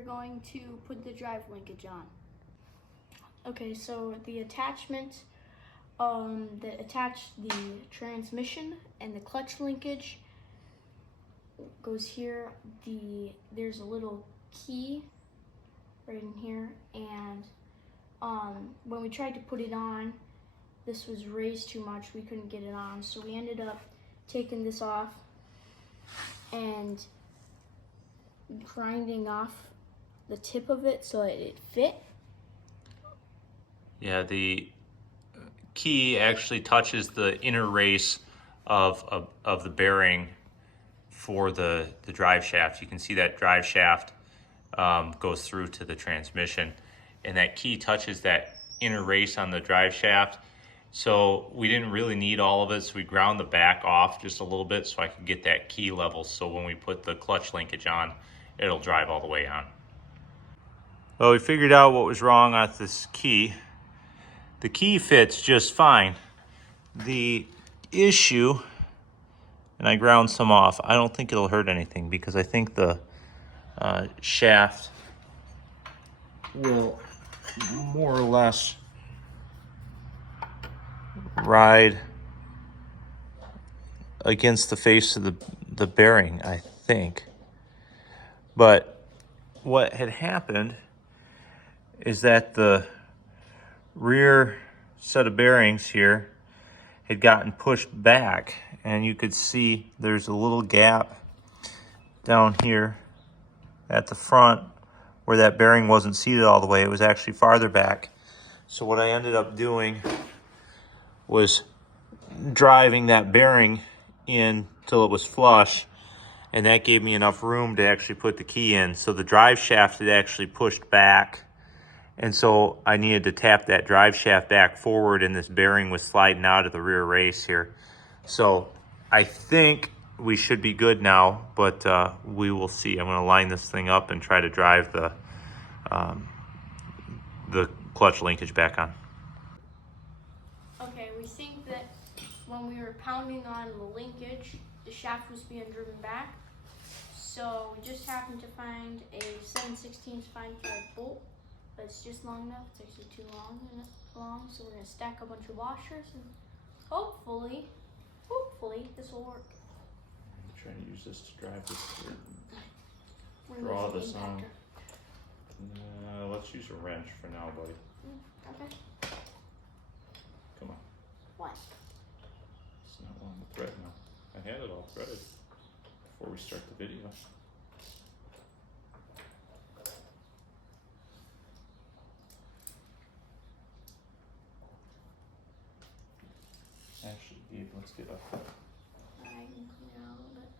we're going to put the drive linkage on. Okay, so the attachment that attach the transmission and the clutch linkage goes here. There's a little key right in here, and when we tried to put it on, this was raised too much. We couldn't get it on, so we ended up taking this off and grinding off the tip of it so that it fit. Yeah, the key actually touches the inner race of the bearing for the drive shaft. You can see that drive shaft goes through to the transmission, and that key touches that inner race on the drive shaft. So we didn't really need all of it, so we ground the back off just a little bit so I could get that key level, so when we put the clutch linkage on, it'll drive all the way on. Well, we figured out what was wrong with this key. The key fits just fine. The issue, and I ground some off, I don't think it'll hurt anything because I think the shaft will more or less ride against the face of the bearing, I think. But what had happened is that the rear set of bearings here had gotten pushed back, and you could see there's a little gap down here at the front where that bearing wasn't seated all the way. It was actually farther back. So what I ended up doing was driving that bearing in till it was flush, and that gave me enough room to actually put the key in. So the drive shaft had actually pushed back, and so I needed to tap that drive shaft back forward, and this bearing was sliding out of the rear race here. So I think we should be good now, but we will see. I'm going to line this thing up and try to drive the clutch linkage back on. Okay, we think that when we were pounding on the linkage, the shaft was being driven back. So we just happened to find a 7/16 fine thread bolt, but it's just long enough. It's actually too long, so we're gonna stack a bunch of washers, and hopefully this will work. I'm trying to use this to drive this, draw this on. Let's use a wrench for now, buddy. Okay. Come on. What? It's not on the thread now. I had it all threaded before we start the video. Actually, Gabe, let's get up. I can clean it out a little bit.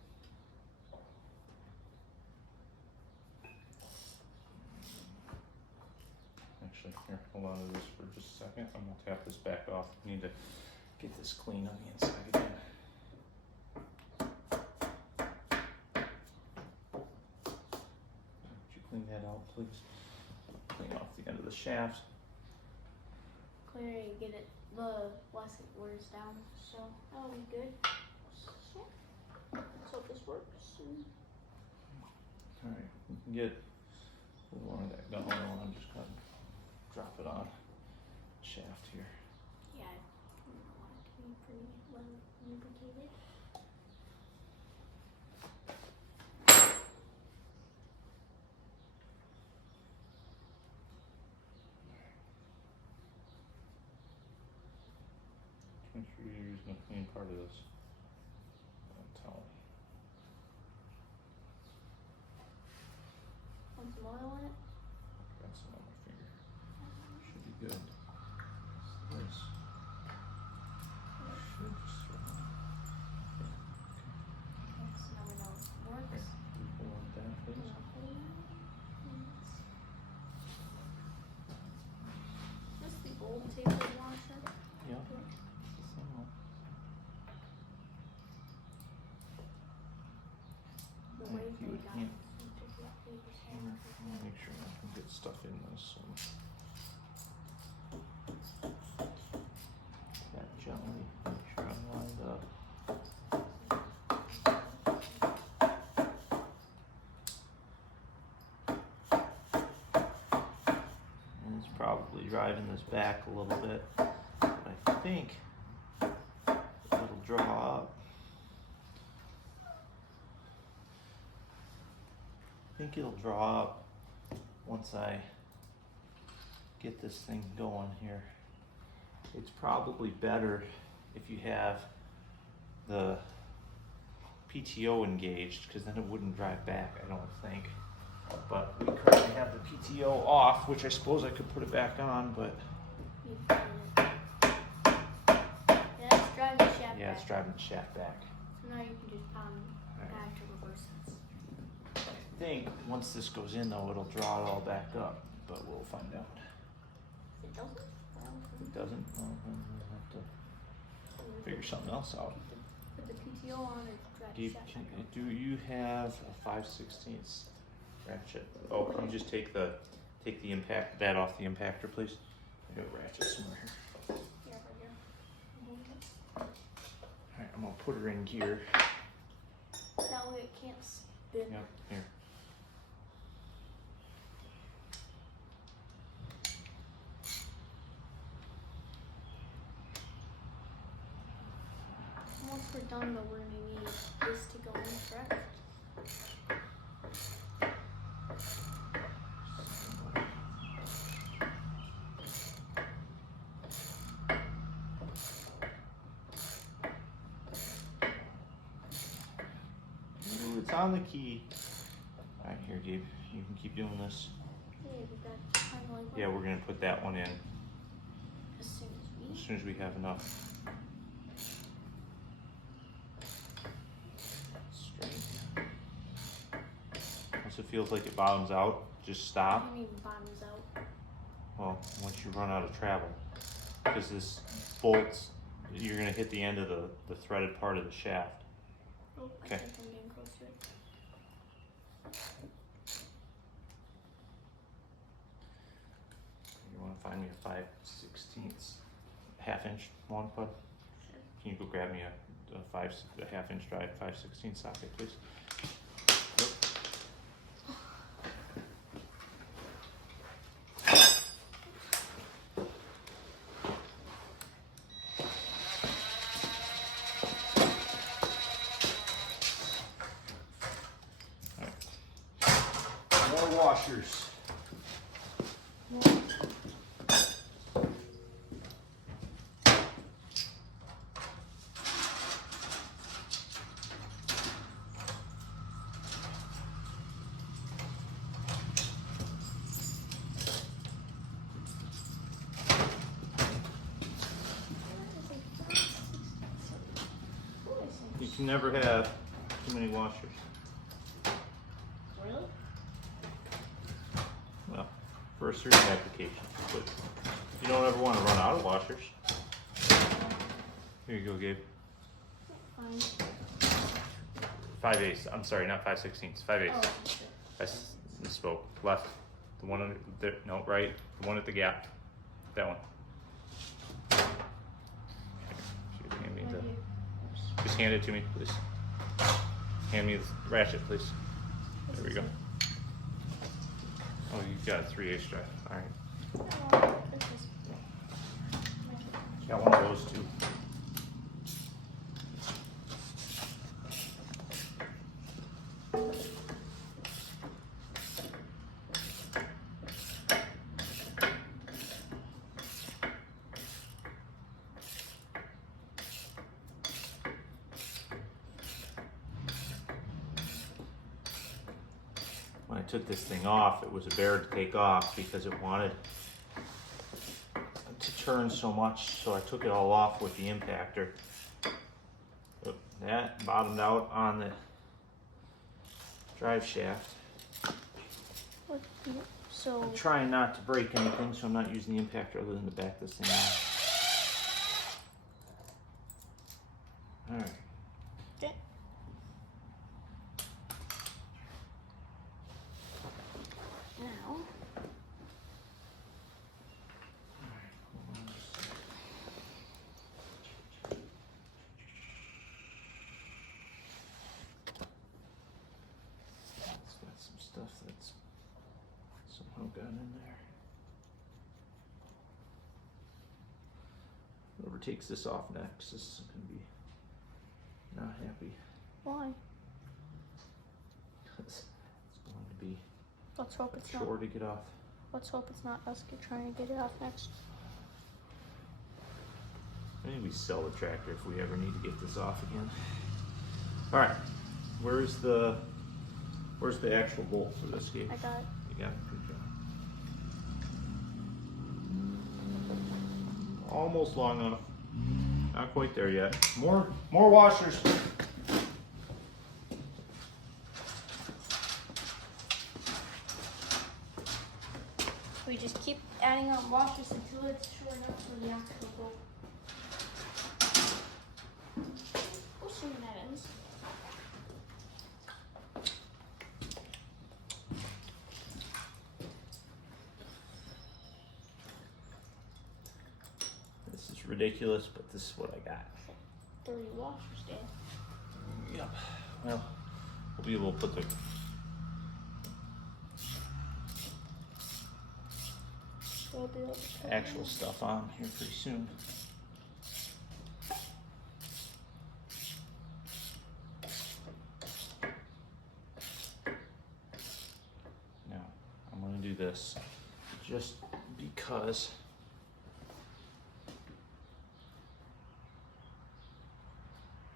Actually, here, hold on to this for just a second. I'm gonna tap this back off. We need to get this clean on the inside again. Would you clean that out, please? Clean off the end of the shaft. Clear it, get it, the less it wears down, so that'll be good. So, let's hope this works. Alright, we can get a little more of that going on. I'm just gonna drop it on shaft here. Yeah, I want it to be pretty well lubricated. Make sure you're using a clean part of this towel. Want some oil in it? Got some on my finger. Should be good. This should just throw it. Okay, so now we know it works. Can you pull on that, please? This is the old tapered washer. Yeah. The Thank way you. they got Yeah. it. So took that paper hammer. Make sure I can get stuff in this. That gently. Make sure I'm lined up. probably driving this back a little bit, but I think it'll draw up. I think it'll draw up once I get this thing going here. It's probably better if you have the PTO engaged, because then it wouldn't drive back, I don't think. But we currently have the PTO off, which I suppose I could put it back on, but yeah, it's driving the shaft yeah, back. it's driving the shaft back. So now you can just back to reverse this. I think once this goes in though, it'll draw it all back up, but we'll find out. If it doesn't? If it doesn't, well, then we'll have to figure something else out. Put the PTO on and drive Do the you, shaft back up. do you have a 5/16 ratchet? Oh, can you just take the impact that off the impactor, please? I got a ratchet somewhere here. Yeah, right here. All right, I'm gonna put her in gear. That way it can't spin. Yep, here. Once we're done though, we're gonna need this to go in, correct? Ooh, it's on the key. All right, here, Gabe. You can keep doing this. Yeah, we got kind of like Yeah, we're gonna put that one in as as soon as we have enough. Straight. Once it feels like it bottoms out, just I stop. don't even bottoms out. Well, once you run out of travel, because this bolts, you're gonna hit the end of the threaded part of the shaft. Oh, Okay. I think I'm getting close to it. You wanna find me a 5/16 half-inch one, bud? Sure. Can you go grab me a half-inch drive 5/16 socket, please? Yep. More washers. You can never have too many washers. Really? Well, for a certain application, but you don't ever want to run out of washers. Here you go, Gabe. Fine. 5/8. I'm sorry, not 5/16. 5/8. Oh, sure. I misspoke. Left. The one on the no, right. The one at the gap. That one. Here, hand me Right here. just hand it to me, please. Hand me the ratchet, please. There we go. Oh, you got a 3/8 drive. All right. Oh, this is- Got one of those too. When I took this thing off, it was a bear to take off because it wanted to turn so much, so I took it all off with the impactor. But that bottomed out on the drive shaft. What? So. I'm trying not to break anything, so I'm not using the impactor other than to back this thing off. Alright. Okay. Now. It's got some stuff that's somehow got in there. takes this off next, this is gonna be not happy. Why? It's going to be Let's hope it's sure to get off. Let's hope it's not us trying to get it off next. Maybe we sell the tractor if we ever need to get this off again. All right, where's the actual bolt for this, Gabe? I got it. You got it, good job. Almost long enough. Not quite there yet. More washers. We just keep adding on washers until it's short enough for the actual bolt. We'll see when that ends. This is ridiculous, but this is what I got. 30 washers, Dan. Yep. Well, we'll be able to put the We'll be able to put actual stuff on here pretty soon. Now, I'm going to do this just because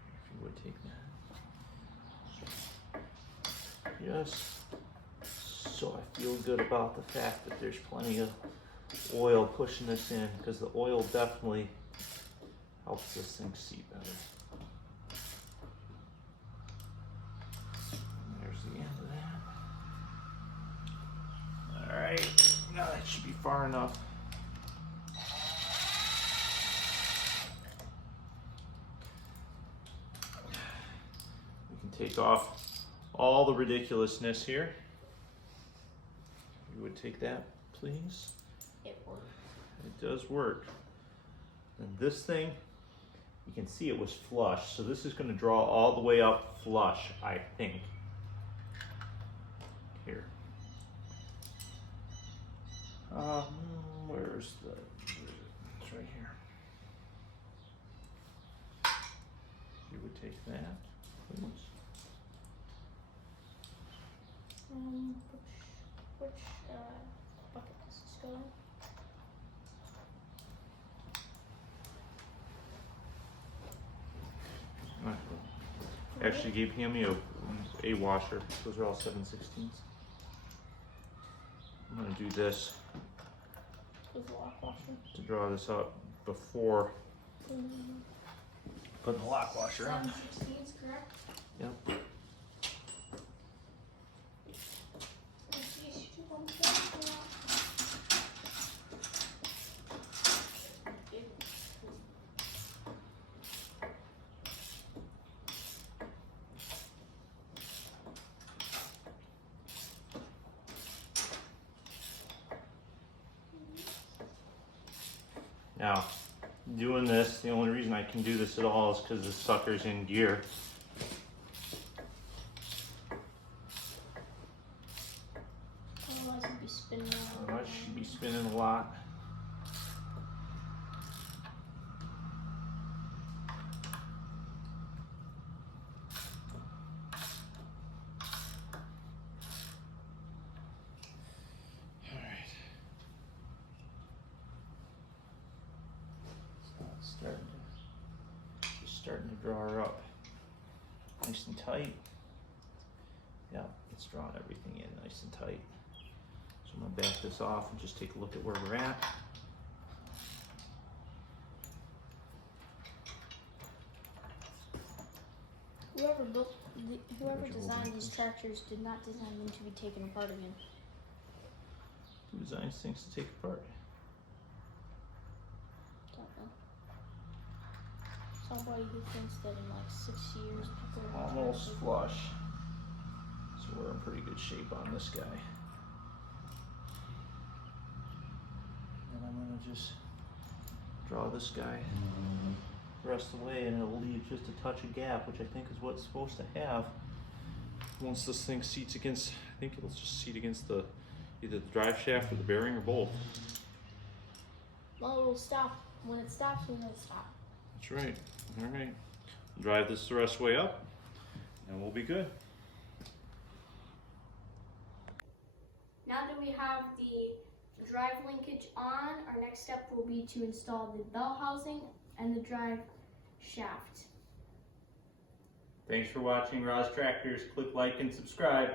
if you would take that. Just so I feel good about the fact that there's plenty of oil pushing this in, because the oil definitely helps this thing seat better. And there's the end of that. All right, now that should be far enough. We can take off all the ridiculousness here. You would take that, please. it works. It does work. And this thing, you can see it was flush, so this is going to draw all the way up flush, I think. Here. Where's the? It's right here. You would take that, please. Which bucket does this go in? Actually gave him a washer. Those are all 7/16. I'm going to do this With the lock washer. to draw this up before putting the lock washer on. 7/16, correct? Yep. Now, doing this, the only reason I can do this at all is because this sucker's in gear. Otherwise it'd be spinning around. Otherwise, she'd be spinning a lot. Starting to draw her up nice and tight. Yeah, it's drawing everything in nice and tight. So I'm gonna back this off and just take a look at where we're at. Whoever designed these tractors did not design them to be taken apart again. Who designs things to take apart? Don't know. Somebody who thinks that in like 6 years people will Almost flush. So we're in pretty good shape on this guy. And I'm gonna just draw this guy the rest of the way, and it'll leave just a touch of gap, which I think is what it's supposed to have. Once this thing seats against, I think it'll just seat against the either the drive shaft or the bearing or both. Well, it will stop. When it stops, we know it stops. That's right. All right. Drive this the rest way up and we'll be good. Now that we have the drive linkage on, our next step will be to install the bell housing and the drive shaft. Thanks for watching Roz Tractors. Click like and subscribe.